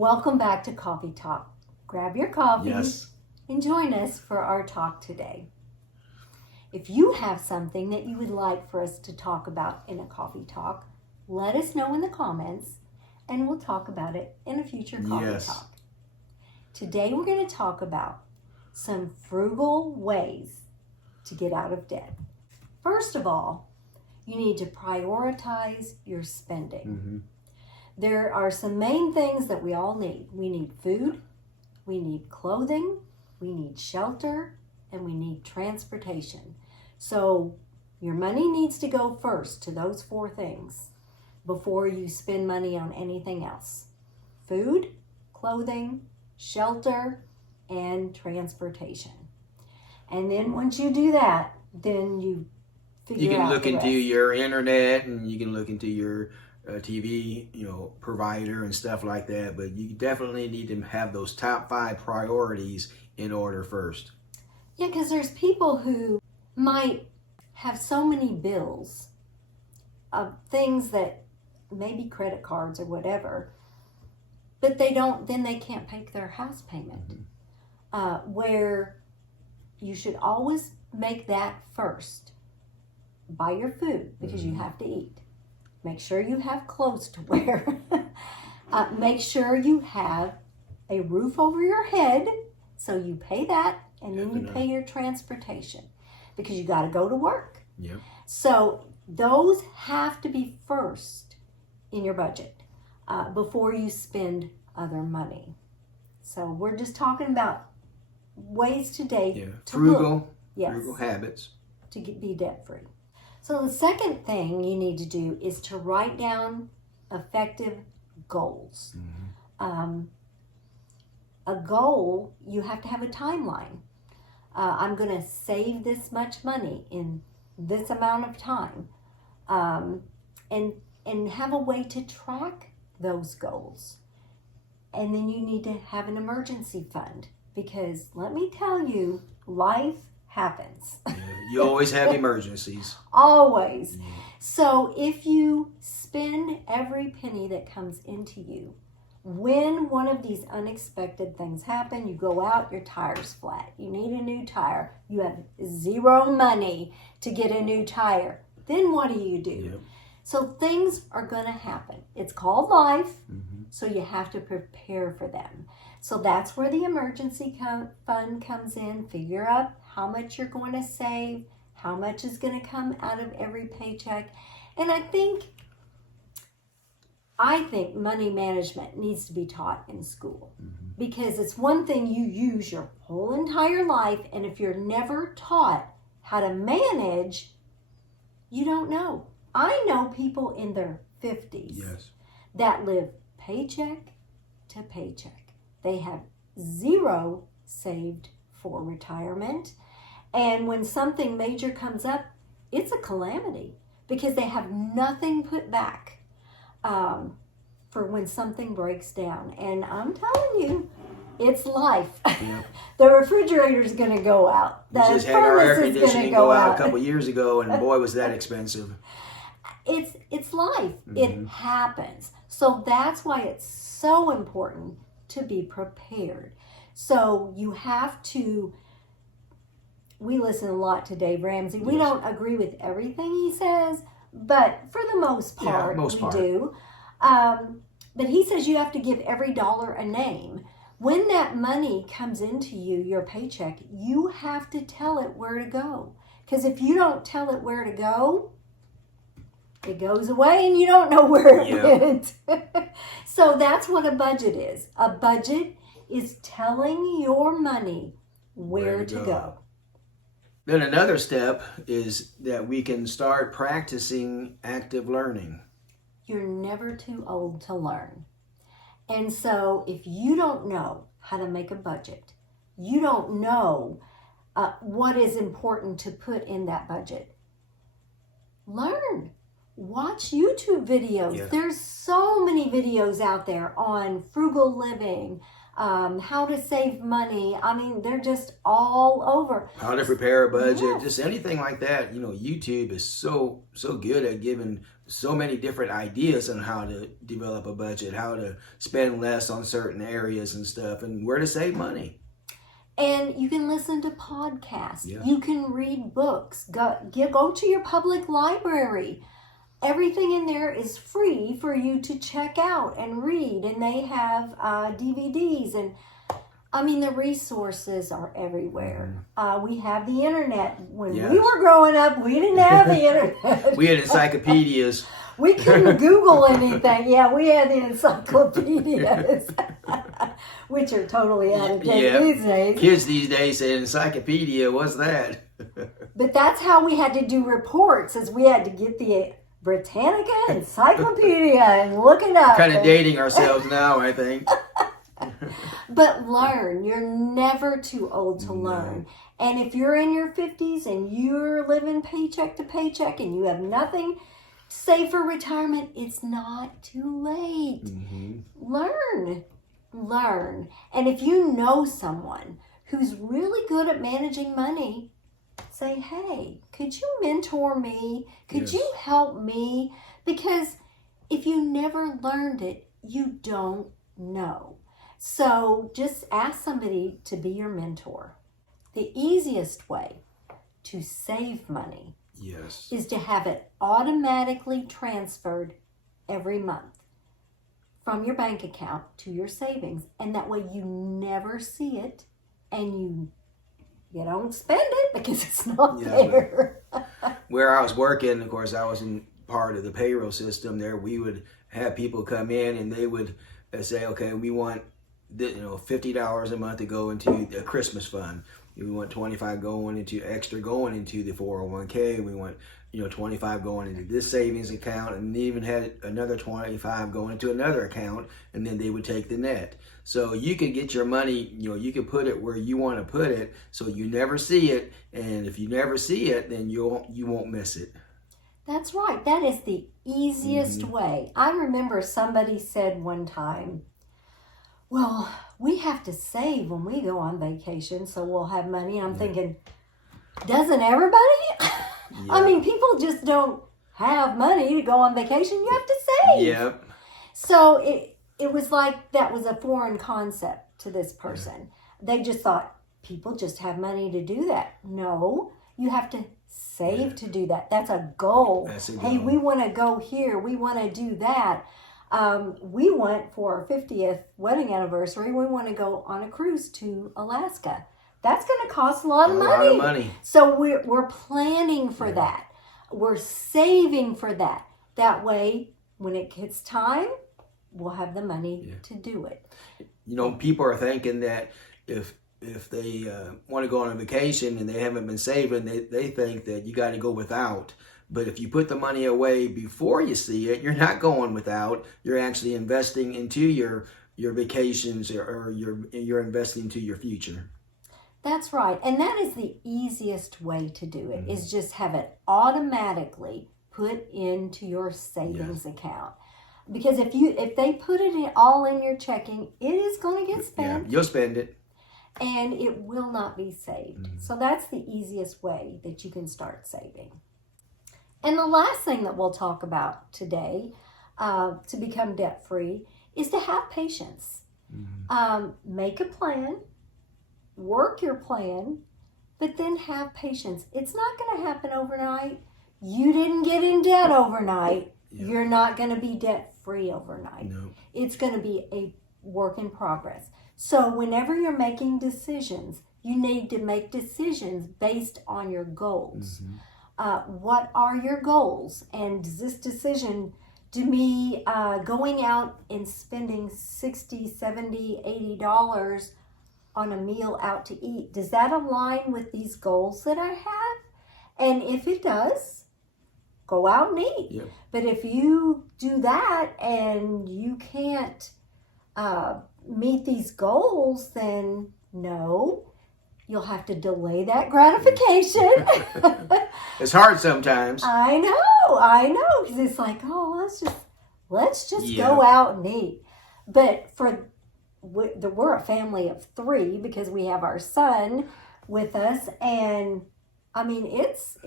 Welcome back to Coffee Talk. Grab your coffee Yes. and join us for our talk today. If you have something that you would like for us to talk about in a coffee talk, let us know in the comments and we'll talk about it in a future coffee talk. Today we're going to talk about some frugal ways to get out of debt. First of all, you need to prioritize your spending. Mm-hmm. There are some main things that we all need. We need food, we need clothing, we need shelter, and we need transportation. So your money needs to go first to those four things before you spend money on anything else. Food, clothing, shelter, and transportation. And then once you do that, then you figure out You can look the into rest. your internet and you can look into your TV, provider and stuff like that. But you definitely need to have those top 5 priorities in order first. Yeah, because there's people who might have so many bills of things that maybe credit cards or whatever, but then they can't pay their house payment. Where you should always make that first. Buy your food because you have to eat. Make sure you have clothes to wear. Make sure you have a roof over your head, so you pay that, and then you pay your transportation because you got to go to work. Yeah. So those have to be first in your budget before you spend other money. So we're just talking about ways today to frugal habits to be debt free. So the second thing you need to do is to write down effective goals. A goal, you have to have a timeline. I'm going to save this much money in this amount of time, and have a way to track those goals. And then you need to have an emergency fund because let me tell you, life happens. You always have emergencies. Always. So if you spend every penny that comes into you, when one of these unexpected things happen, you go out, your tire's flat, you need a new tire, you have zero money to get a new tire, then what do? Yep. So things are going to happen. It's called life, so you have to prepare for them. So that's where the emergency fund comes in. Figure out how much you're going to save, how much is going to come out of every paycheck. And I think money management needs to be taught in school because it's one thing you use your whole entire life, and if you're never taught how to manage, you don't know. I know people in their 50s that live paycheck to paycheck. They have zero saved for retirement. And when something major comes up, it's a calamity because they have nothing put back for when something breaks down. And I'm telling you, it's life. Yep. The refrigerator's going to go out. We just had our air conditioning go out a couple years ago, and boy, was that expensive. It's life. It happens. So that's why it's so important to be prepared. So you have to, we listen a lot to Dave Ramsey. We don't agree with everything he says, but for the most part, we do. But he says you have to give every dollar a name. When that money comes into you, your paycheck, you have to tell it where to go. Because if you don't tell it where to go, it goes away and you don't know where it went. So that's what a budget is. A budget is telling your money where to go. Then another step is that we can start practicing active learning. You're never too old to learn. And so if you don't know how to make a budget, you don't know what is important to put in that budget, learn. Watch YouTube videos. Yeah. There's so many videos out there on frugal living, how to save money. I mean, they're just all over. How to prepare a budget, just anything like that. YouTube is so good at giving so many different ideas on how to develop a budget, how to spend less on certain areas and stuff, and where to save money. And you can listen to podcasts. Yeah. You can read books. Go to your public library. Everything in there is free for you to check out and read. And they have DVDs. And I mean, the resources are everywhere. We have the internet. When we were growing up, we didn't have the internet. We had encyclopedias. We couldn't Google anything. Yeah, we had the encyclopedias, which are totally out of date these days. Kids these days say encyclopedia, what's that? But that's how we had to do reports, is we had to get the Britannica Encyclopedia and look it up. Kind of dating ourselves now, I think. But learn. You're never too old to learn. And if you're in your 50s and you're living paycheck to paycheck and you have nothing to save for retirement, it's not too late. Learn. And if you know someone who's really good at managing money, say, hey, could you mentor me? Could you help me? Because if you never learned it, you don't know. So just ask somebody to be your mentor. The easiest way to save money is to have it automatically transferred every month from your bank account to your savings. And that way you never see it and you don't spend it because it's not there. Where I was working, of course, I was in part of the payroll system there. We would have people come in and they would say, okay, we want $50 a month to go into a Christmas fund. We want 25 going into the 401k. We want 25 going into this savings account, and they even had another 25 going into another account, and then they would take the net. So you could get your money, you can put it where you want to put it, so you never see it. And if you never see it, then you won't miss it. That's right. That is the easiest way. I remember somebody said one time, well, we have to save when we go on vacation, so we'll have money. And I'm thinking, doesn't everybody? I mean, people just don't have money to go on vacation. You have to save. Yep. So it was like that was a foreign concept to this person. They just thought people just have money to do that. No, you have to save to do that. That's a goal. Hey, we want to go here. We want to do that. We went for our 50th wedding anniversary. We want to go on a cruise to Alaska. That's going to cost a lot of money. So we're planning for that. We're saving for that. That way, when it gets time, we'll have the money to do it. People are thinking that if they want to go on a vacation and they haven't been saving, they think that you got to go without. But if you put the money away before you see it, you're not going without. You're actually investing into your vacations, or you're investing into your future. That's right. And that is the easiest way to do it, is just have it automatically put into your savings account. Because if they put it all in your checking, it is going to get spent. Yeah, you'll spend it. And it will not be saved. So that's the easiest way that you can start saving. And the last thing that we'll talk about today to become debt-free is to have patience. Make a plan, work your plan, but then have patience. It's not going to happen overnight. You didn't get in debt overnight. You're not going to be debt-free overnight. No. It's going to be a work in progress. So whenever you're making decisions, you need to make decisions based on your goals. What are your goals? And does this decision, to me, going out and spending $60, $70, $80 on a meal out to eat, does that align with these goals that I have? And if it does, go out and eat. Yeah. But if you do that and you can't meet these goals, then no. You'll have to delay that gratification. It's hard sometimes. I know, because it's like, oh, let's just go out and eat. But we're a family of 3 because we have our son with us, and I mean it's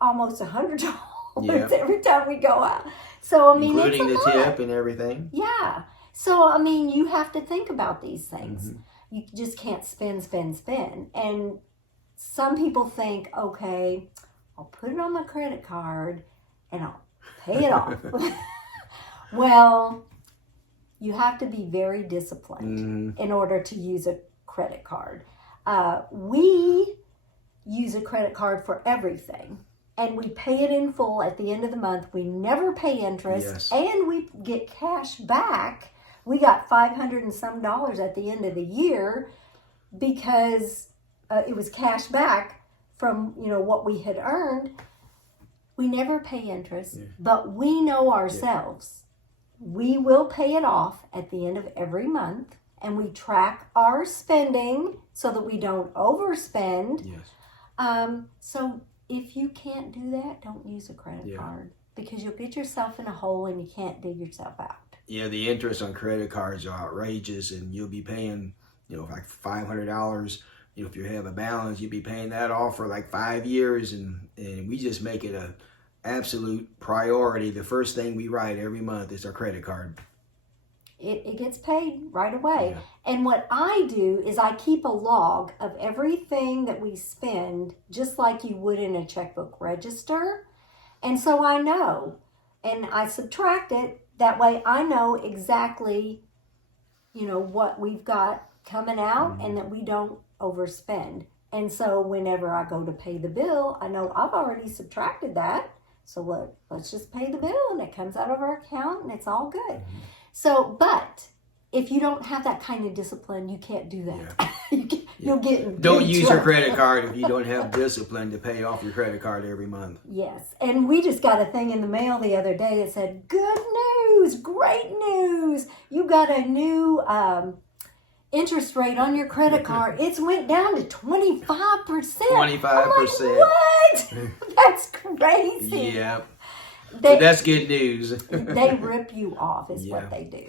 almost $100 Yep. every time we go out. So, I mean, including the it's a lot. tip and everything. Yeah. So, I mean, you have to think about these things. Mm-hmm. You just can't spend. And some people think, okay, I'll put it on my credit card and I'll pay it off. Well, you have to be very disciplined in order to use a credit card. We use a credit card for everything, and we pay it in full at the end of the month. We never pay interest, and we get cash back. We got $500 and some at the end of the year because it was cash back from what we had earned. We never pay interest, but we know ourselves. We will pay it off at the end of every month, and we track our spending so that we don't overspend. Yes. So if you can't do that, don't use a credit card, because you'll get yourself in a hole and you can't dig yourself out. Yeah, the interest on credit cards are outrageous, and you'll be paying, like $500. If you have a balance, you'll be paying that off for like 5 years, and we just make it a absolute priority. The first thing we write every month is our credit card. It gets paid right away. Yeah. And what I do is I keep a log of everything that we spend, just like you would in a checkbook register. And so I know, and I subtract it. That way I know exactly, what we've got coming out and that we don't overspend. And so whenever I go to pay the bill, I know I've already subtracted that. So let's just pay the bill, and it comes out of our account, and it's all good. So, but if you don't have that kind of discipline, you can't do that. You'll get Don't use your credit card if you don't have discipline to pay off your credit card every month. Yes, and we just got a thing in the mail the other day that said, "Good news, great news! You got a new interest rate on your credit card. It's went down to 25%. 25%. Like, what? That's crazy. Yeah. But that's good news. They rip you off is what they do.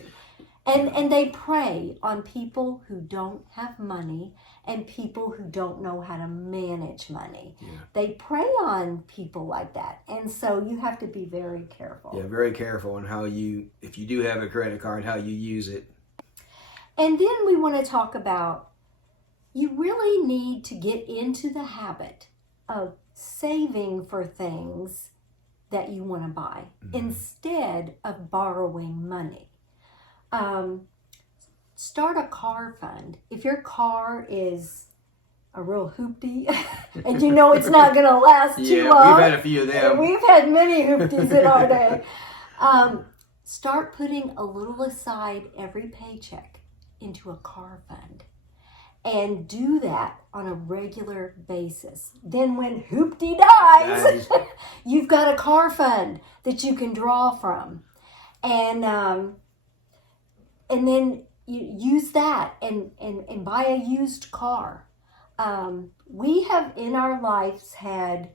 And they prey on people who don't have money and people who don't know how to manage money. Yeah. They prey on people like that. And so you have to be very careful. Yeah, very careful on if you do have a credit card, how you use it. And then we want to talk about, you really need to get into the habit of saving for things that you want to buy instead of borrowing money. Start a car fund. If your car is a real hoopty and it's not going to last too long. We've had a few of them. We've had many hoopties in our day. Start putting a little aside every paycheck into a car fund, and do that on a regular basis. Then when hoopty dies, you've got a car fund that you can draw from, and then you use that and buy a used car. We have in our lives had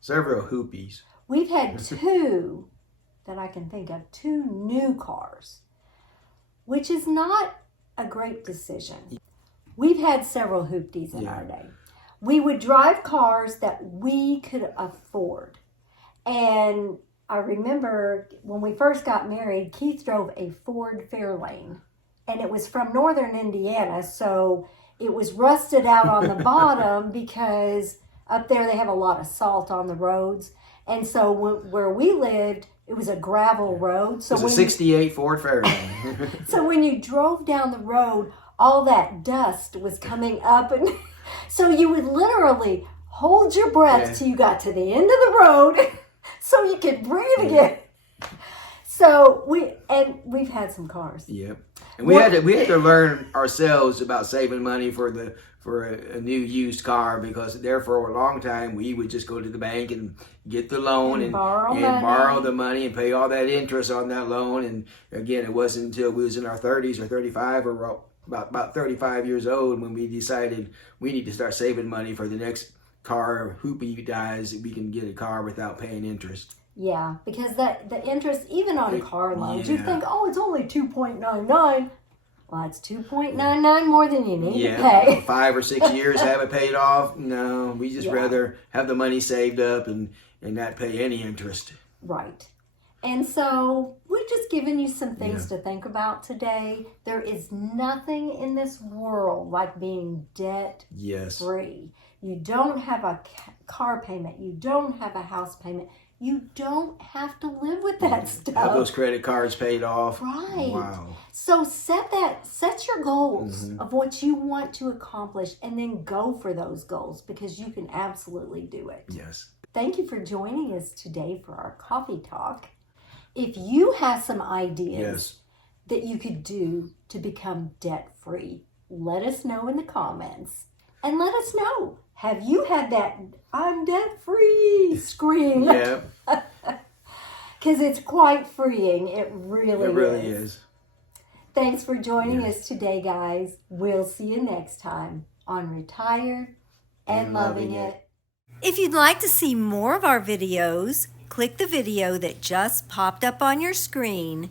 several hoopies. We've had two that I can think of, 2 new cars, which is not a great decision. We've had several hoopties in our day. We would drive cars that we could afford. And I remember when we first got married, Keith drove a Ford Fairlane, and it was from northern Indiana, so it was rusted out on the bottom because up there they have a lot of salt on the roads. And so where we lived, it was a gravel road. So it was a 68 Ford Fairlane. So when you drove down the road, all that dust was coming up. And so you would literally hold your breath till you got to the end of the road so you could breathe again. So we've had some cars. Yep. And we had to learn ourselves about saving money for a new used car, because there for a long time we would just go to the bank and get the loan and borrow the money and pay all that interest on that loan. And again, it wasn't until we was in our 30s or 35 or about 35 years old when we decided we need to start saving money for the next car. Hoopy dies, we can get a car without paying interest. Yeah, because the interest, even on car loans, you think, it's only 2.99. Well, that's 2.99 more than you need to Yeah, pay. 5 or 6 years, have it paid off. No, we just rather have the money saved up and not pay any interest. Right. And so we've just given you some things to think about today. There is nothing in this world like being debt free. You don't have a car payment. You don't have a house payment. You don't have to live with that stuff. Have those credit cards paid off. Right. Wow. So set your goals of what you want to accomplish and then go for those goals because you can absolutely do it. Yes. Thank you for joining us today for our coffee talk. If you have some ideas that you could do to become debt free, let us know in the comments and let us know. Have you had that I'm debt free scream? Yeah. Because it's quite freeing. It really is. Thanks for joining us today, guys. We'll see you next time on Retired and Loving It. If you'd like to see more of our videos, click the video that just popped up on your screen